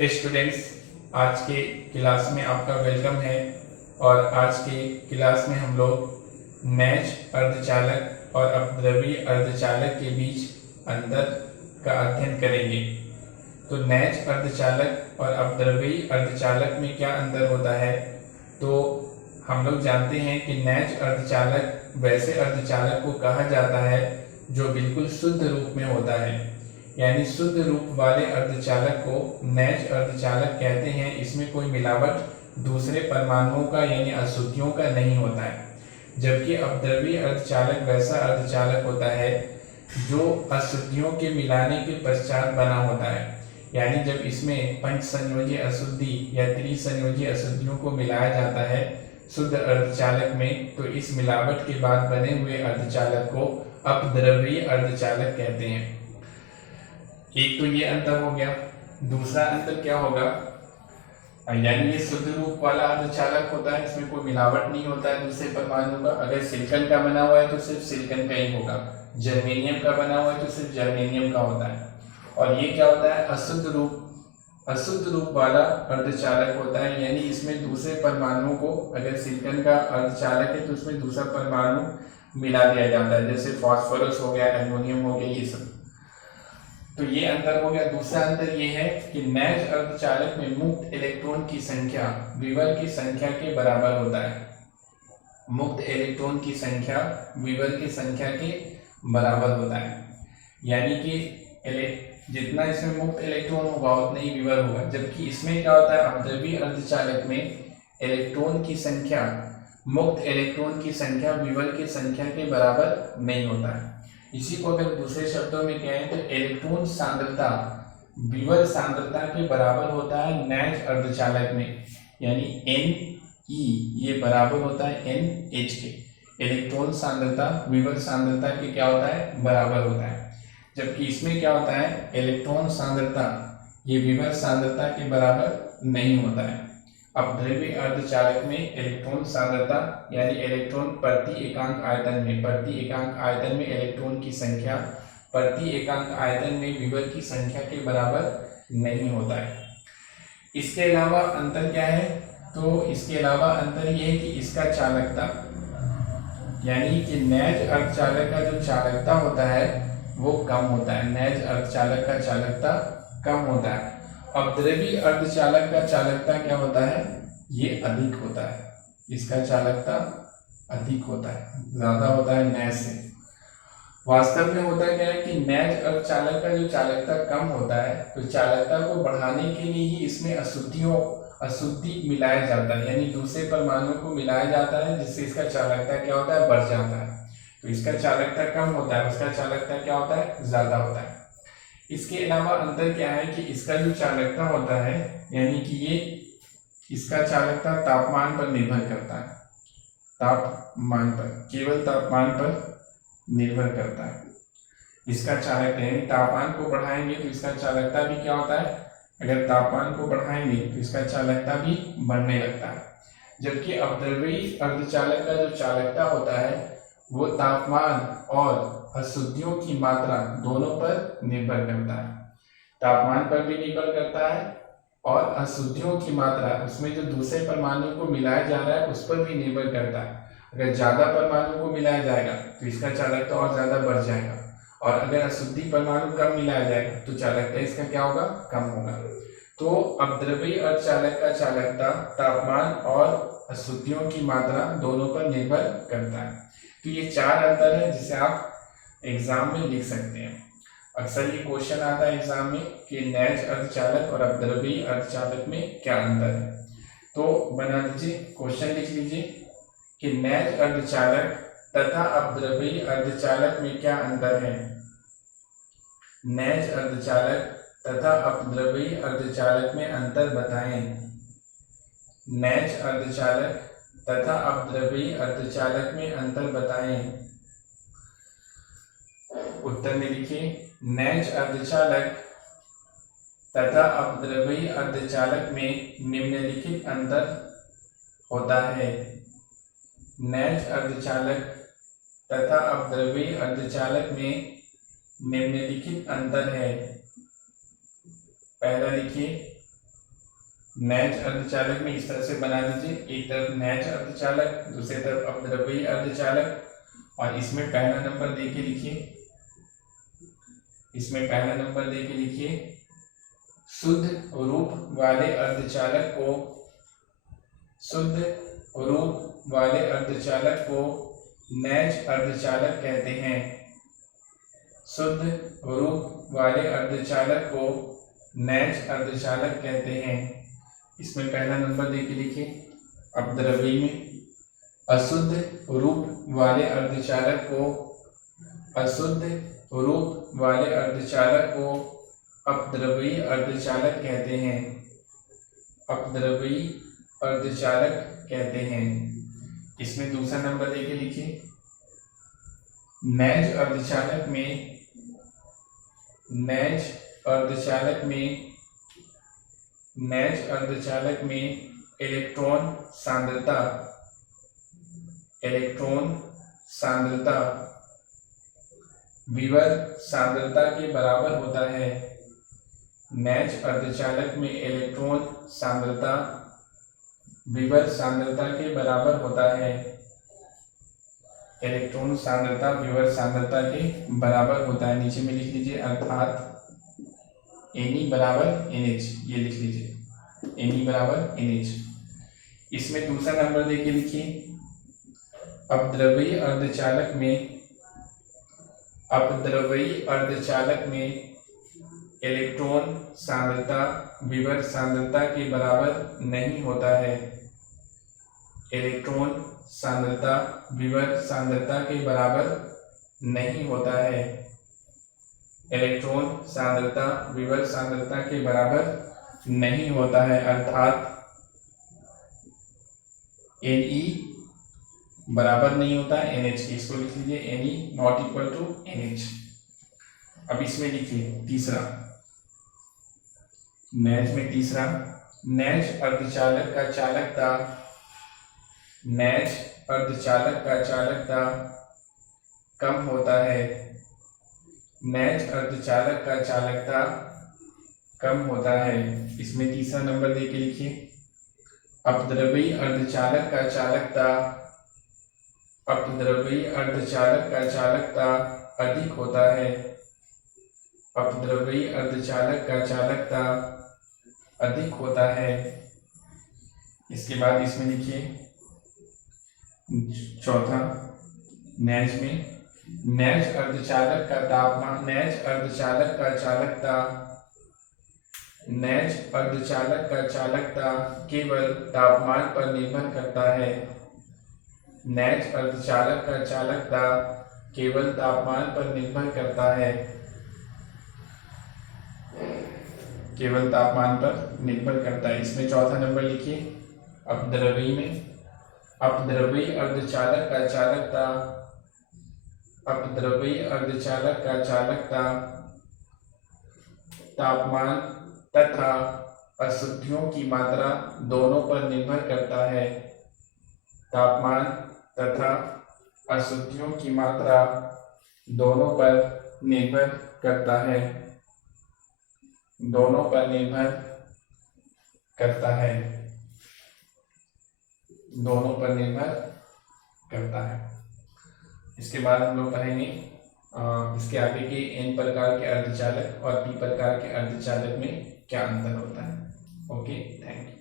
Students, आज के class में आपका वेलकम है। और आज के क्लास में हम लोग मैच अर्धचालक और अपद्रव्यीय अर्धचालक के बीच अंतर का अध्ययन करेंगे। तो नैज अर्धचालक और अपद्रव्यीय अर्धचालक में क्या अंतर होता है? तो हम लोग जानते हैं कि नैज अर्धचालक वैसे अर्धचालक को कहा जाता है जो बिल्कुल शुद्ध रूप में होता है, यानी शुद्ध रूप वाले अर्धचालक को नैज अर्धचालक कहते हैं। इसमें कोई मिलावट दूसरे परमाणुओं का यानी अशुद्धियों का नहीं होता है। जबकि अपद्रव्यीय अर्धचालक वैसा अर्धचालक होता है जो अशुद्धियों के मिलाने के पश्चात बना होता है, यानी जब इसमें पंचसंयोजी अशुद्धि या त्रिसंयोजी अशुद्धियों को मिलाया जाता है शुद्ध अर्धचालक में, तो इस मिलावट के बाद बने हुए अर्धचालक को अपद्रव्यीय अर्धचालक कहते हैं। एक तो ये अंतर हो गया। दूसरा अंतर क्या होगा? यानी ये शुद्ध रूप वाला अर्धचालक होता है, इसमें कोई मिलावट नहीं होता है दूसरे परमाणु का। अगर सिलिकॉन का बना हुआ है तो सिर्फ सिलिकॉन का ही होगा, जर्मेनियम का बना हुआ है तो सिर्फ जर्मेनियम का होता है। और ये क्या होता है? अशुद्ध रूप वाला अर्धचालक होता है, यानी इसमें दूसरे परमाणुओं को, अगर सिलिकॉन का अर्धचालक है तो उसमें दूसरा परमाणु मिला दिया जाता है, जैसे फास्फोरस हो गया, एल्युमिनियम हो गया, ये सब। तो ये अंतर हो गया। दूसरा अंतर ये है कि नैज अर्धचालक में मुक्त इलेक्ट्रॉन की संख्या विवर की संख्या के बराबर होता है। मुक्त इलेक्ट्रॉन की संख्या विवर की संख्या के बराबर होता है, यानी कि जितना इसमें मुक्त इलेक्ट्रॉन होगा उतना ही विवर होगा। जबकि इसमें क्या होता है? अपद्रव्यीय अर्धचालक में इलेक्ट्रॉन की संख्या, मुक्त इलेक्ट्रॉन की संख्या विवर की संख्या के बराबर नहीं होता है। इसी को अगर दूसरे शब्दों में कहें तो इलेक्ट्रॉन सांद्रता विवर सांद्रता के बराबर होता है नैज अर्धचालक में, यानी Ne ये बराबर होता है NH के। इलेक्ट्रॉन सांद्रता विवर सांद्रता के क्या होता है? बराबर होता है। जबकि इसमें क्या होता है? इलेक्ट्रॉन सांद्रता ये विवर सांद्रता के बराबर नहीं होता है। अपद्रव्यीय अर्धचालक में इलेक्ट्रॉन सांद्रता यानी इलेक्ट्रॉन प्रति एकांक आयतन में इलेक्ट्रॉन की संख्या प्रति एकांक आयतन में विवर की संख्या के बराबर नहीं होता है। इसके अलावा अंतर क्या है? तो इसके अलावा अंतर यह है कि इसका चालकता, यानी कि नैज अर्धचालक का जो चालकता होता है वो कम होता है। नैज अर्धचालक का चालकता कम होता है। अपद्रव्यीय अर्धचालक का चालकता क्या होता है? ये अधिक होता है। इसका चालकता अधिक होता है, ज्यादा होता है नैज से। वास्तव में होता क्या है कि नैज अर्धचालक का जो चालकता कम होता है, तो चालकता को बढ़ाने के लिए ही इसमें अशुद्धि मिलाया जाता है, यानी दूसरे परमाणु को मिलाया जाता है, जिससे इसका चालकता क्या होता है? बढ़ जाता है। तो इसका चालकता कम होता है, उसका चालकता क्या होता है? ज्यादा होता है। इसके अलावा अंतर क्या है कि इसका जो चालकता होता है, यानी कि ये इसका चालकता तापमान पर निर्भर करता है। तापमान पर, केवल तापमान पर निर्भर करता है इसका चालकता। यानी तापमान को बढ़ाएंगे तो इसका चालकता भी क्या होता है? अगर तापमान को बढ़ाएंगे तो इसका चालकता भी बढ़ने लगता है। जबकि अपद्रव्यीय अर्धचालक का जो चालकता होता है वो तापमान और अशुद्धियों की मात्रा दोनों पर निर्भर करता है। तापमान पर भी निर्भर करता है और अशुद्धियों की मात्रा, उसमें जो दूसरे परमाणु को मिलाया जा रहा है उस पर भी निर्भर करता है। अगर ज्यादा परमाणु को मिलाया जाएगा तो इसका चालकता और ज्यादा बढ़ जाएगा, और अगर अशुद्धि परमाणु कम मिलाया जाएगा तो चालकता इसका क्या होगा? कम होगा। तो अपद्रव्यीय अर्धचालक का चालकता तापमान और अशुद्धियों की मात्रा दोनों पर निर्भर करता है। तो ये चार अंतर है जिसे आप एग्जाम में लिख सकते हैं। अक्सर ये क्वेश्चन आता है एग्जाम में कि नैज अर्धचालक और अपद्रव्यीय अर्धचालक में क्या अंतर है। तो बना लीजिए, क्वेश्चन लिख लीजिए कि नैज अर्धचालक तथा अपद्रव्यीय अर्धचालक में क्या अंतर है। नैज अर्धचालक तथा अपद्रव्यीय अर्धचालक में अंतर बताएं। नैज अर्धचालक तथा अपद्रव्यीय अर्धचालक में अंतर बताएं। उत्तर में लिखिए, नैज अर्धचालक तथा अपद्रव्यीय अर्धचालक में निम्नलिखित अंतर होता है। नैज अर्धचालक तथा अपद्रव्यीय अर्धचालक में निम्नलिखित अंतर है। पहला लिखिए, नेज अर्धचालक में इस तरह से बना दीजिए, एक तरफ नेज अर्धचालक, दूसरी तरफ अपद्रव्यी अर्धचालक। और इसमें पहला नंबर दे के लिखिए, इसमें पहला नंबर दे के लिखिए, शुद्ध रूप वाले अर्धचालक को, शुद्ध रूप वाले अर्धचालक को नेज अर्धचालक कहते हैं। शुद्ध रूप वाले अर्धचालक को नेज अर्धचालक कहते हैं। इसमें पहला नंबर दे के लिखिए, अपद्रव्यी में अशुद्ध रूप वाले अर्धचालक को, अशुद्ध रूप वाले अर्धचालक को अपद्रव्यी अर्धचालक कहते हैं, अपद्रव्यी अर्धचालक कहते हैं। इसमें दूसरा नंबर दे के लिखिए, नेज अर्धचालक में, नेज अर्धचालक में, नेज अर्धचालक में इलेक्ट्रॉन सांद्रता, इलेक्ट्रॉन सांद्रता विवर सांद्रता के बराबर होता है। नेज अर्धचालक में इलेक्ट्रॉन सांद्रता विवर सांद्रता के बराबर होता है। इलेक्ट्रॉन सांद्रता विवर सांद्रता के बराबर होता है। नीचे में लिख लीजिए, अर्थात Ne बराबर NH, ये लिख लीजिए, Ne बराबर NH। इसमें दूसरा नंबर दे के लिखिए, अपद्रव्यी अर्धचालक में, अपद्रव्यी अर्धचालक में इलेक्ट्रॉन सांद्रता विवर सांद्रता के बराबर नहीं होता है। इलेक्ट्रॉन सांद्रता विवर सांद्रता के बराबर नहीं होता है। इलेक्ट्रॉन सांद्रता विवर सांद्रता के बराबर नहीं होता है, अर्थात Ne बराबर नहीं होता NH की। इसको लिख लीजिए, Ne not equal to NH। अब इसमें लिखिए तीसरा, नेज में तीसरा, नेज अर्धचालक का चालकता, नेज अर्धचालक का चालकता कम होता है। नेज अर्धचालक का चालकता कम होता है। इसमें तीसरा नंबर दे के लिखिए, अपद्रव्यी अर्धचालक का चालकता, अपद्रव्यी अर्धचालक का चालकता अधिक होता है। अपद्रव्यी अर्धचालक का चालकता अधिक होता है। इसके बाद इसमें लिखिए चौथा, नेज में, नेज अर्धचालक का तापमान, नेज अर्धचालक का चालकता, नेज अर्धचालक का चालकता केवल तापमान पर निर्भर करता है। नेज अर्धचालक का चालकता केवल तापमान पर निर्भर करता है, केवल तापमान पर निर्भर करता है। इसमें चौथा नंबर लिखिए, अपद्रव्यी में, अपद्रव्यी अर्धचालक का चालकता, अपद्रव्यी अर्धचालक का चालकता तापमान तथा अशुद्धियों की मात्रा दोनों पर निर्भर करता है। तापमान तथा अशुद्धियों की मात्रा दोनों पर निर्भर करता है, दोनों पर निर्भर करता है, दोनों पर निर्भर करता है। इसके बाद हम लोग पढ़ेंगे इसके आगे के N प्रकार के अर्धचालक और P प्रकार के अर्धचालक में क्या अंतर होता है। Okay, thank you.